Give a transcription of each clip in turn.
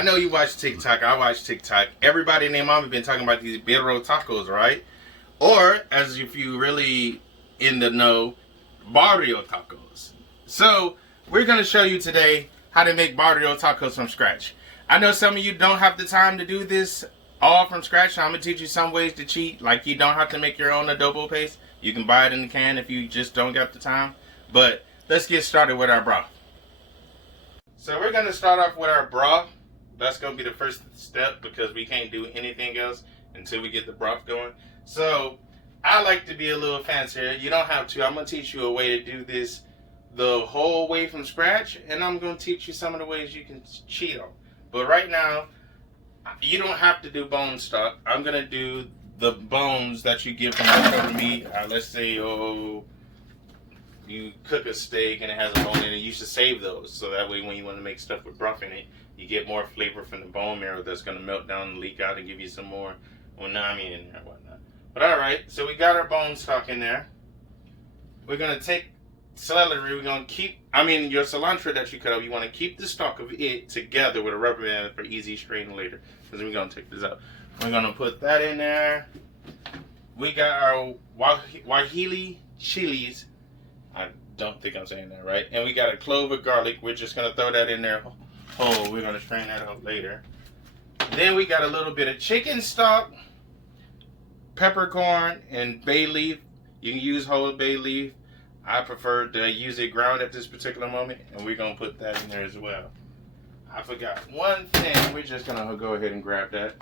I know you watch TikTok. I watch TikTok. Everybody and their mama been talking about these birria tacos, right? Or, as if you really in the know, barrio tacos. So, we're going to show you today how to make barrio tacos from scratch. I know some of you don't have the time to do this all from scratch. So I'm going to teach you some ways to cheat. Like, you don't have to make your own adobo paste. You can buy it in the can if you just don't got the time. But let's get started with our broth. So we're going to start off with our broth. That's going to be the first step because we can't do anything else until we get the broth going. So I like to be a little fancier. You don't have to. I'm going to teach you a way to do this the whole way from scratch. And I'm going to teach you some of the ways you can cheat on. But right now, you don't have to do bone stock. I'm going to do the bones that you get from leftover meat. Let's say, you cook a steak and it has a bone in it. You should save those. So that way when you want to make stuff with broth in it, you get more flavor from the bone marrow that's going to melt down and leak out and give you some more umami in there and whatnot. But alright, so we got our bone stock in there. We're going to take celery. We're going to keep, your cilantro that you cut up, you want to keep the stalk of it together with a rubber band for easy straining later. Because we're going to take this out. We're going to put that in there. We got our wahili chilies. I don't think I'm saying that right. And we got a clove of garlic. We're just going to throw that in there whole. We're going to strain that out later. Then we got a little bit of chicken stock, peppercorn, and bay leaf. You can use whole bay leaf. I prefer to use it ground at this particular moment, and we're going to put that in there as well. I forgot one thing. We're just going to go ahead and grab that.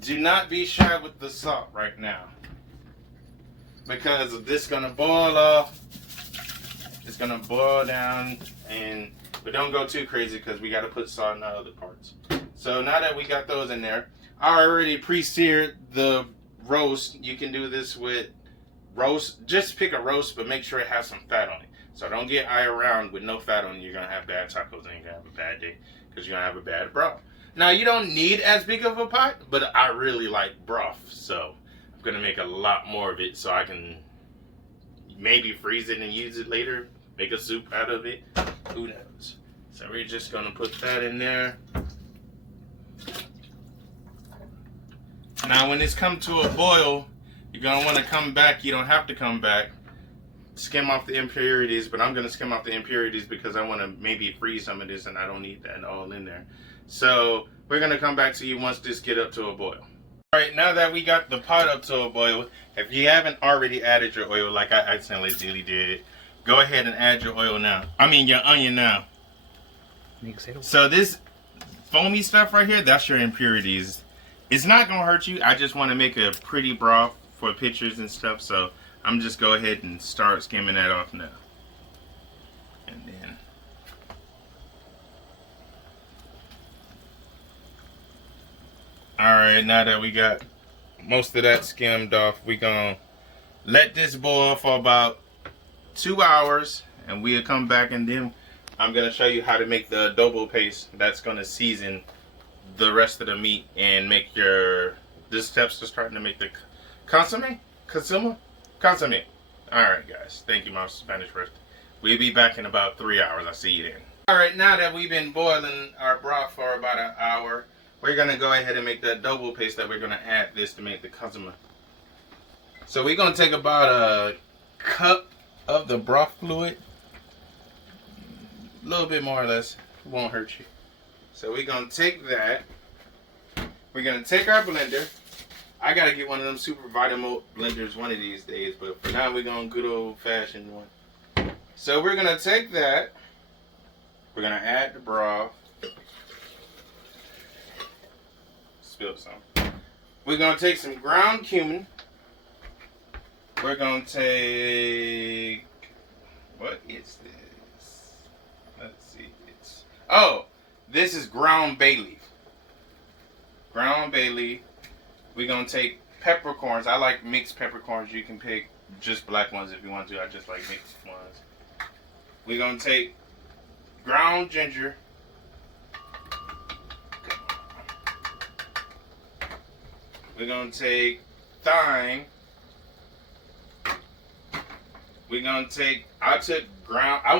Do not be shy with the salt right now, because this is going to boil off. It's going to boil down, but don't go too crazy because we got to put salt in the other parts. So now that we got those in there, I already pre-seared the roast. You can do this with roast. Just pick a roast, but make sure it has some fat on it. So don't get eye around with no fat on it. You're going to have bad tacos and you're going to have a bad day because you're going to have a bad broth. Now, you don't need as big of a pot, but I really like broth. So I'm going to make a lot more of it so I can maybe freeze it and use it later. Make a soup out of it. Who knows? So we're just going to put that in there. Now, when it's come to a boil, you're going to want to come back. You don't have to come back. Skim off the impurities, but I'm going to skim off the impurities because I want to maybe freeze some of this and I don't need that all in there. So we're going to come back to you once this get up to a boil. Alright, now that we got the pot up to a boil, if you haven't already added your oil like I accidentally did, go ahead and add your oil now. Your onion now. So this foamy stuff right here, that's your impurities. It's not going to hurt you. I just want to make a pretty broth for pictures and stuff. So I'm just go ahead and start skimming that off now. And then alright, now that we got most of that skimmed off, we're going to let this boil for about 2 hours. And we'll come back and then I'm going to show you how to make the adobo paste that's going to season the rest of the meat and make this steps to starting to make the consomme. Alright guys, thank you, my Spanish first. We'll be back in about 3 hours. I'll see you then. Alright, now that we've been boiling our broth for about an hour, we're going to go ahead and make the adobo paste that we're going to add this to make the consomme. So we're going to take about a cup of the broth fluid. A little bit more or less. It won't hurt you. So we're going to take that. We're going to take our blender. I got to get one of them super Vitamo blenders one of these days. But for now, we're going good old fashioned one. So we're going to take that. We're going to add the broth. Spill some. We're going to take some ground cumin. We're going to take... What is this? Let's see. This is ground bay leaf. Ground bay leaf. We're going to take peppercorns. I like mixed peppercorns. You can pick just black ones if you want to. I just like mixed ones. We're going to take ground ginger. We're going to take thyme. We're going to take, I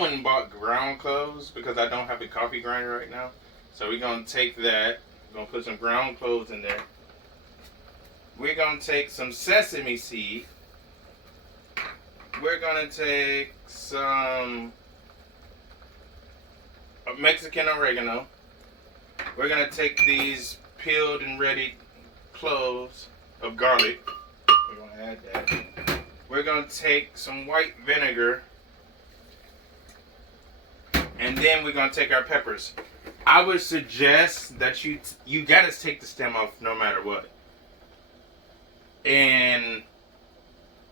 went and bought ground cloves because I don't have a coffee grinder right now. So we're gonna take that. We're gonna put some ground cloves in there. We're gonna take some sesame seed. We're gonna take some Mexican oregano. We're gonna take these peeled and ready cloves of garlic. We're gonna add that. We're gonna take some white vinegar, and then we're gonna take our peppers. I would suggest that you gotta take the stem off no matter what, and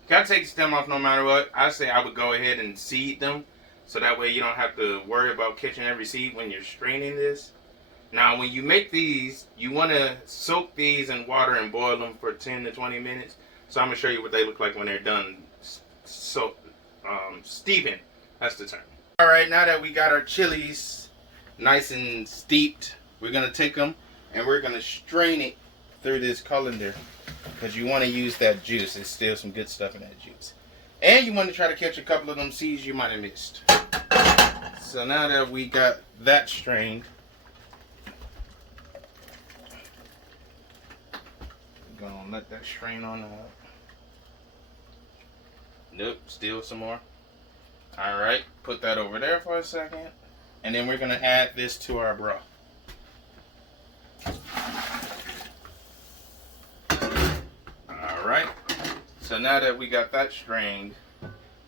gotta take the stem off no matter what. I say I would go ahead and seed them, so that way you don't have to worry about catching every seed when you're straining this. Now, when you make these, you want to soak these in water and boil them for 10 to 20 minutes. So I'm going to show you what they look like when they're done steeping. That's the term. All right, now that we got our chilies nice and steeped, we're going to take them and we're going to strain it through this colander, because you want to use that juice. There's still some good stuff in that juice. And you want to try to catch a couple of them seeds you might have missed. So now that we got that strained, gonna let that strain on out. Nope, still some more. Alright, put that over there for a second. And then we're gonna add this to our broth. Alright, so now that we got that strained,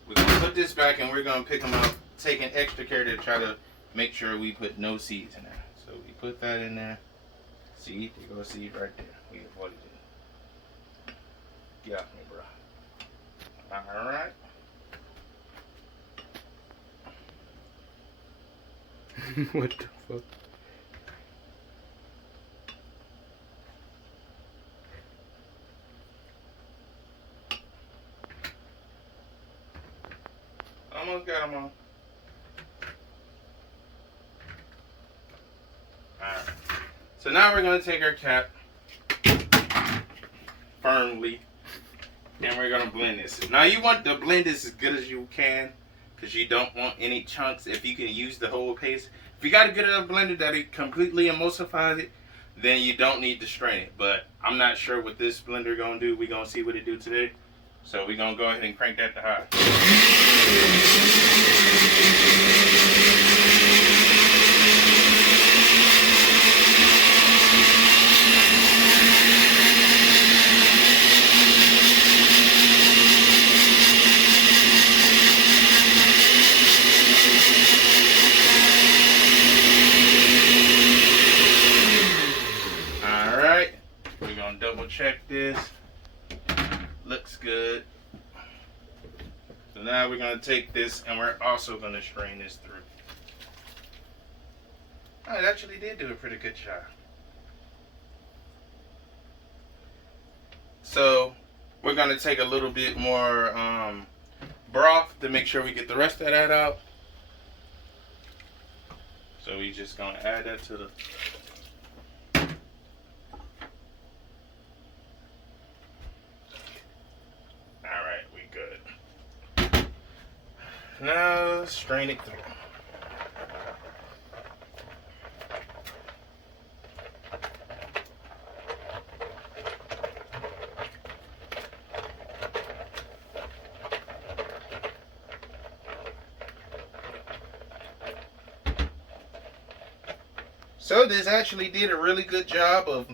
we're gonna put this back and we're gonna pick them out, taking extra care to try to make sure we put no seeds in there. So we put that in there. Seed, there goes seed right there. We avoided it. Get off me, bro. Alright. What the fuck? Almost got them on. Alright. So now we're going to take our cap firmly, and we're going to blend this. Now you want to blend this as good as you can, because you don't want any chunks. If you can use the whole paste. If you got a good enough blender that it completely emulsifies it, then you don't need to strain it. But I'm not sure what this blender going to do. We're going to see what it do today. So we're going to go ahead and crank that to high. Double check this. Looks good. So now we're going to take this and we're also going to strain this through. Oh, it actually did do a pretty good job. So we're going to take a little bit more broth to make sure we get the rest of that out. So we just going to add that to the... Now strain it through. So this actually did a really good job of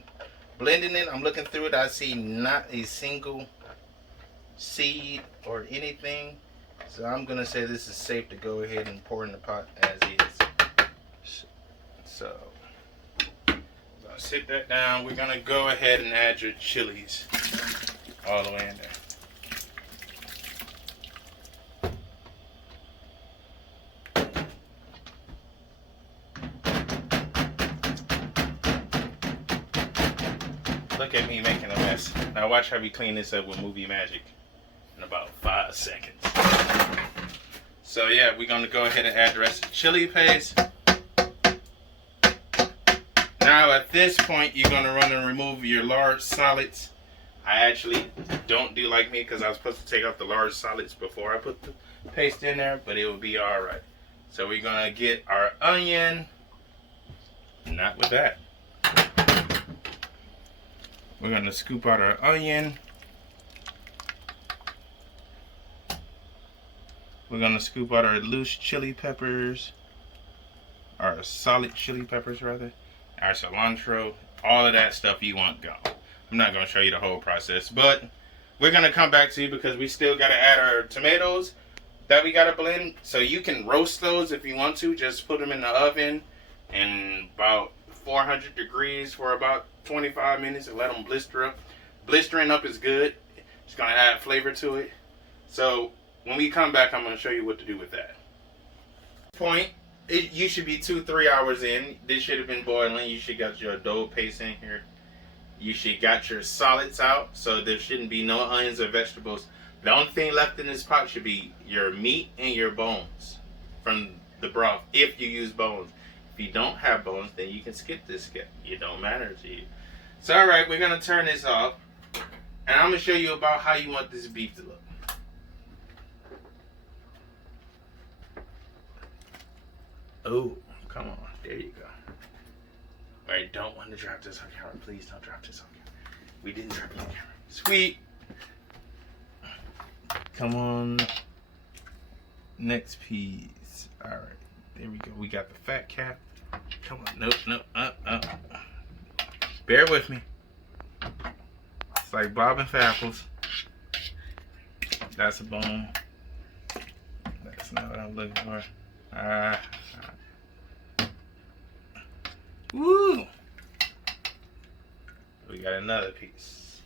blending it. I'm looking through it. I see not a single seed or anything. So I'm going to say this is safe to go ahead and pour in the pot as is. So, I'm going to sit that down. We're going to go ahead and add your chilies all the way in there. Look at me making a mess. Now watch how we clean this up with movie magic in about 5 seconds. So yeah, we're going to go ahead and add the rest of the chili paste. Now at this point, you're going to run and remove your large solids. I actually don't do like me, because I was supposed to take out the large solids before I put the paste in there, but it will be alright. So we're going to get our onion. Not with that. We're gonna scoop out our onion. We're gonna scoop out our loose chili peppers, our solid chili peppers rather, our cilantro, all of that stuff you want gone. I'm not gonna show you the whole process, but we're gonna come back to you because we still gotta add our tomatoes that we gotta blend. So you can roast those if you want to. Just put them in the oven in about 400 degrees for about 25 minutes and let them blister up. Blistering up is good. It's gonna add flavor to it. So when we come back, I'm gonna show you what to do with that. Point. You should be 2-3 hours in. This should have been boiling. You should got your dough paste in here. You should got your solids out, so there shouldn't be no onions or vegetables. The only thing left in this pot should be your meat and your bones from the broth, if you use bones. If you don't have bones, then you can skip this step. It don't matter to you. So, all right, we're gonna turn this off, and I'm gonna show you about how you want this beef to look. Oh, come on. There you go. All right, don't want to drop this on camera. Please don't drop this on camera. We didn't drop it on camera. Sweet. Come on. Next piece. All right. There we go. We got the fat cap. Come on. Nope, nope. Bear with me. It's like bobbing for apples. That's a bone. That's not what I'm looking for. Woo! We got another piece.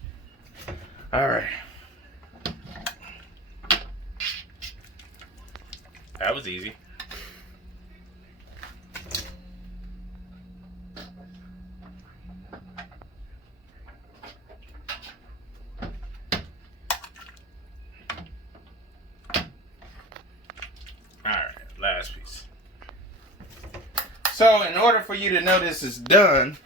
All right. That was easy. All right, last piece. So, in order for you to know this is done,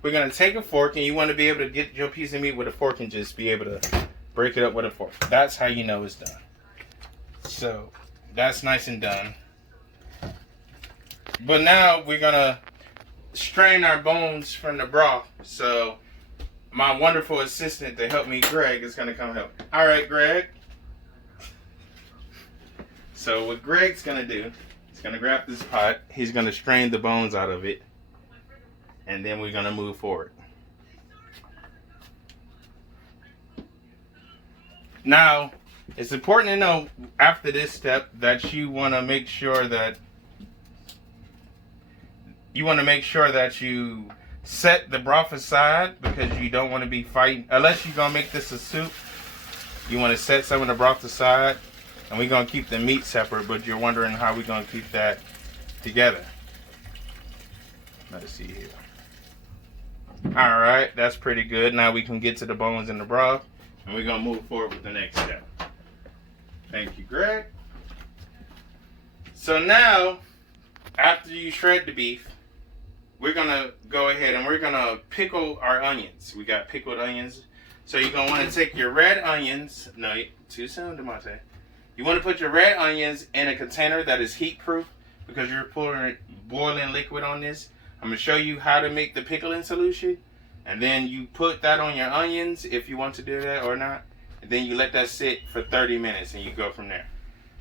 we're going to take a fork, and you want to be able to get your piece of meat with a fork and just be able to break it up with a fork. That's how you know it's done. So, that's nice and done. But now we're going to strain our bones from the broth. So, my wonderful assistant to help me, Greg, is going to come help. All right, Greg. So, what Greg's going to do, gonna grab this pot, he's gonna strain the bones out of it, and then we're gonna move forward. Now, it's important to know after this step that you want to make sure that you set the broth aside, because you don't want to be fighting unless you're gonna make this a soup. You want to set some of the broth aside. And we're going to keep the meat separate, but you're wondering how we're going to keep that together. Let's see here. All right, that's pretty good. Now we can get to the bones and the broth, and we're going to move forward with the next step. Thank you, Greg. So now, after you shred the beef, we're going to go ahead and we're going to pickle our onions. We got pickled onions. So you're going to want to take your red onions. No, too soon, Demonte. You want to put your red onions in a container that is heat proof, because you're pouring boiling liquid on this. I'm going to show you how to make the pickling solution. And then you put that on your onions if you want to do that or not. And then you let that sit for 30 minutes and you go from there.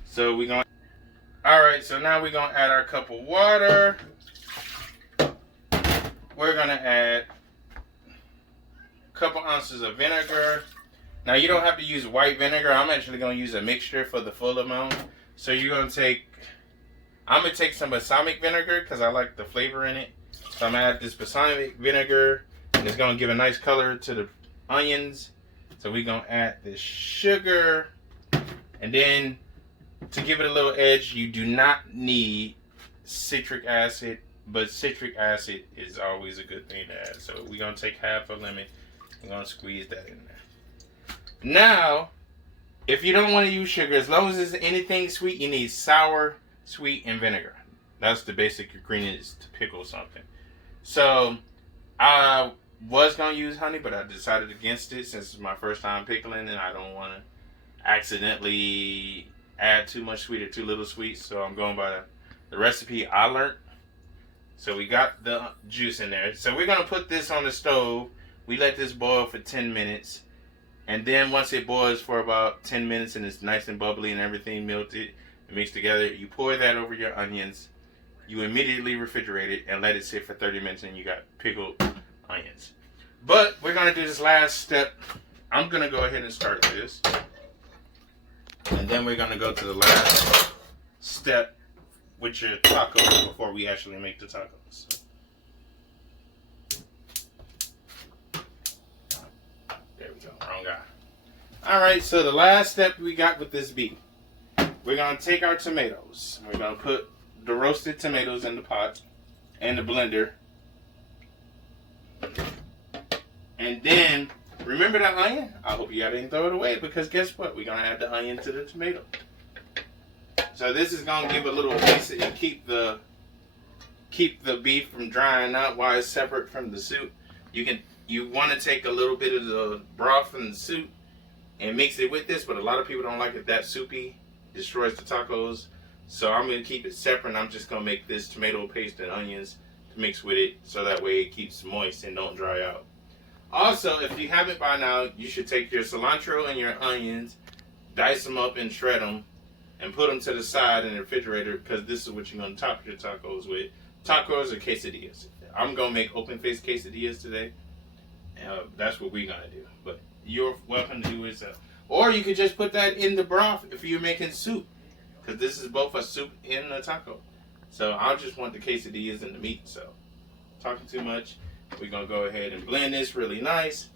So we're going to... Alright, so now we're going to add our cup of water. We're going to add a couple ounces of vinegar. Now, you don't have to use white vinegar. I'm actually going to use a mixture for the full amount. So you're going to take... I'm going to take some balsamic vinegar because I like the flavor in it. So I'm going to add this balsamic vinegar. And it's going to give a nice color to the onions. So we're going to add this sugar. And then, to give it a little edge, you do not need citric acid. But citric acid is always a good thing to add. So we're going to take half a lemon. We're going to squeeze that in there. Now, if you don't want to use sugar, as long as it's anything sweet, you need sour, sweet, and vinegar. That's the basic ingredients to pickle something. So, I was going to use honey, but I decided against it since it's my first time pickling, and I don't want to accidentally add too much sweet or too little sweet. So, I'm going by the recipe I learned. So we got the juice in there. So we're gonna put this on the stove. We let this boil for 10 minutes. And then once it boils for about 10 minutes and it's nice and bubbly and everything melted and mixed together, you pour that over your onions. You immediately refrigerate it and let it sit for 30 minutes and you got pickled onions. But we're going to do this last step. I'm going to go ahead and start this. And then we're going to go to the last step with your tacos before we actually make the tacos. There we go. Wrong guy. Alright, so the last step we got with this beef. We're going to take our tomatoes. We're going to put the roasted tomatoes in the pot and the blender. And then, remember that onion? I hope you didn't throw it away because guess what? We're going to add the onion to the tomato. So this is going to give a little taste and keep the beef from drying out while it's separate from the soup. You want to take a little bit of the broth from the soup and mix it with this, but a lot of people don't like it that soupy. Destroys the tacos. So I'm going to keep it separate. I'm just going to make this tomato paste and onions to mix with it so that way it keeps moist and don't dry out. Also, if you haven't by now, you should take your cilantro and your onions, dice them up and shred them, and put them to the side in the refrigerator because this is what you're going to top your tacos with. Tacos or quesadillas. I'm going to make open-faced quesadillas today. That's what we're going to do. But you're welcome to do it yourself. Or you could just put that in the broth if you're making soup. Because this is both a soup and a taco. So I just want the quesadillas and the meat. So talking too much. We're going to go ahead and blend this really nice.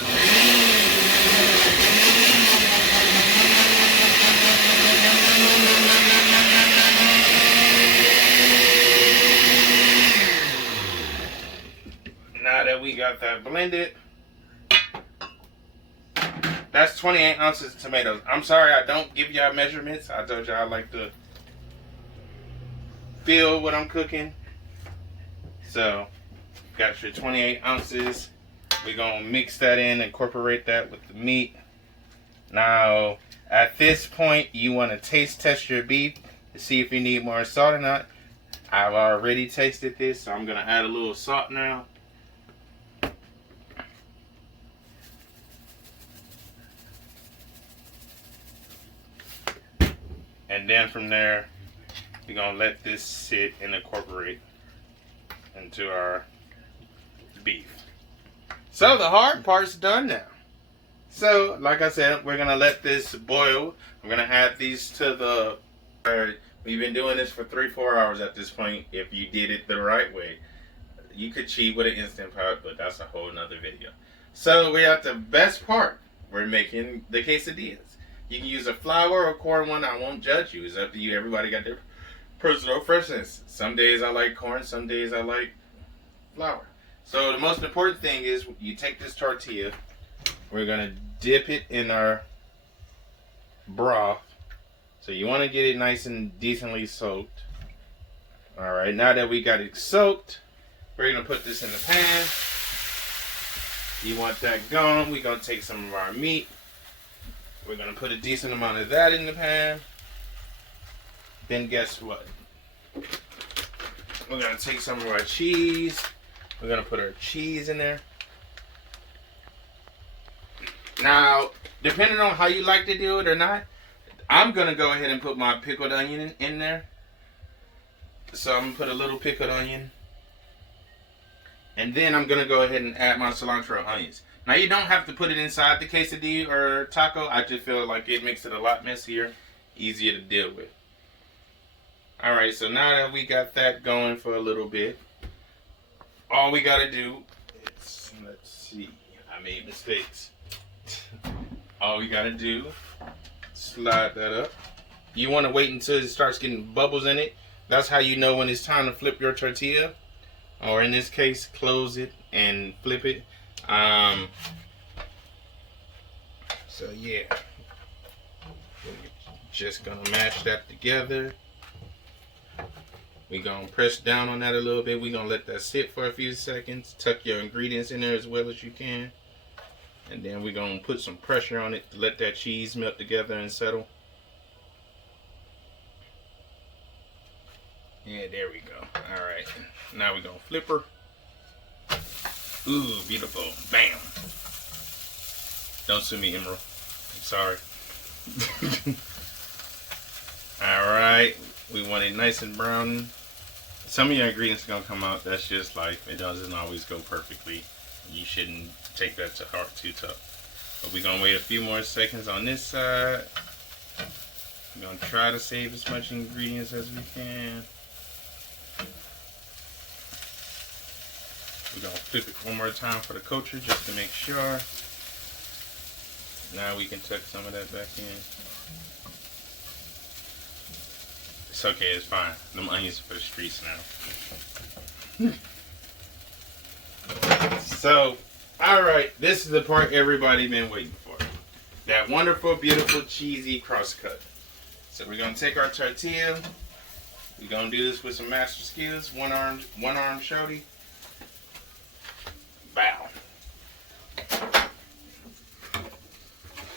Now that we got that blended, that's 28 ounces of tomatoes. I'm sorry I don't give y'all measurements. I told y'all I like to feel what I'm cooking. So, got your 28 ounces. We're going to mix that in, incorporate that with the meat. Now, at this point, you want to taste test your beef to see if you need more salt or not. I've already tasted this, so I'm going to add a little salt now. And then from there, we're going to let this sit and incorporate into our beef. So the hard part's done now. So, like I said, we're going to let this boil. I'm going to add these to the... We've been doing this for 3-4 hours at this point if you did it the right way. You could cheat with an Instant Pot, but that's a whole nother video. So we're at the best part. We're making the quesadillas. You can use a flour or corn one. I won't judge you. It's up to you. Everybody got their personal preference. Some days I like corn. Some days I like flour. So the most important thing is you take this tortilla. We're going to dip it in our broth. So you want to get it nice and decently soaked. Alright, now that we got it soaked, we're going to put this in the pan. You want that going. We're going to take some of our meat. We're going to put a decent amount of that in the pan. Then guess what? We're going to take some of our cheese. We're going to put our cheese in there. Now, depending on how you like to do it or not, I'm going to go ahead and put my pickled onion in there. So I'm going to put a little pickled onion. And then I'm going to go ahead and add my cilantro onions. Now, you don't have to put it inside the quesadilla or taco. I just feel like it makes it a lot messier, easier to deal with. Alright, so now that we got that going for a little bit, all we got to do is, let's see, I made mistakes. All we got to do, slide that up. You want to wait until it starts getting bubbles in it. That's how you know when it's time to flip your tortilla. Or in this case, close it and flip it. So yeah, we're just gonna mash that together. We're gonna press down on that a little bit. We're gonna let that sit for a few seconds. Tuck your ingredients in there as well as you can. And then we're gonna put some pressure on it to let that cheese melt together and settle. Yeah, there we go. Alright. Now we're gonna flip her. Ooh, beautiful. Bam. Don't sue me, Emerald. I'm sorry. Alright. We want it nice and brown. Some of your ingredients are gonna come out. That's just life. It doesn't always go perfectly. You shouldn't take that to heart too tough. But we're gonna wait a few more seconds on this side. We're gonna try to save as much ingredients as we can. We're gonna flip it one more time for the culture just to make sure. Now we can tuck some of that back in. It's okay, it's fine. Them onions are for the streets now. So, alright, this is the part everybody been waiting for. That wonderful, beautiful, cheesy crosscut. So we're gonna take our tortilla. We're gonna do this with some master skills. One arm shorty. Bow.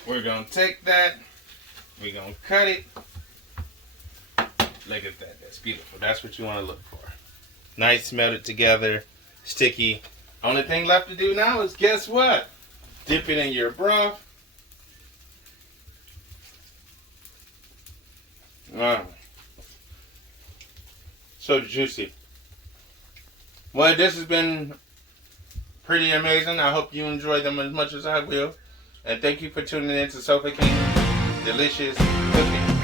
We're gonna take that. We're gonna cut it. Look at that. That's beautiful. That's what you want to look for. Nice, melted together, sticky. Only thing left to do now is guess what? Dip it in your broth. Wow. So juicy. Well, this has been pretty amazing. I hope you enjoy them as much as I will. And thank you for tuning in to Sofa King Delicious Cooking.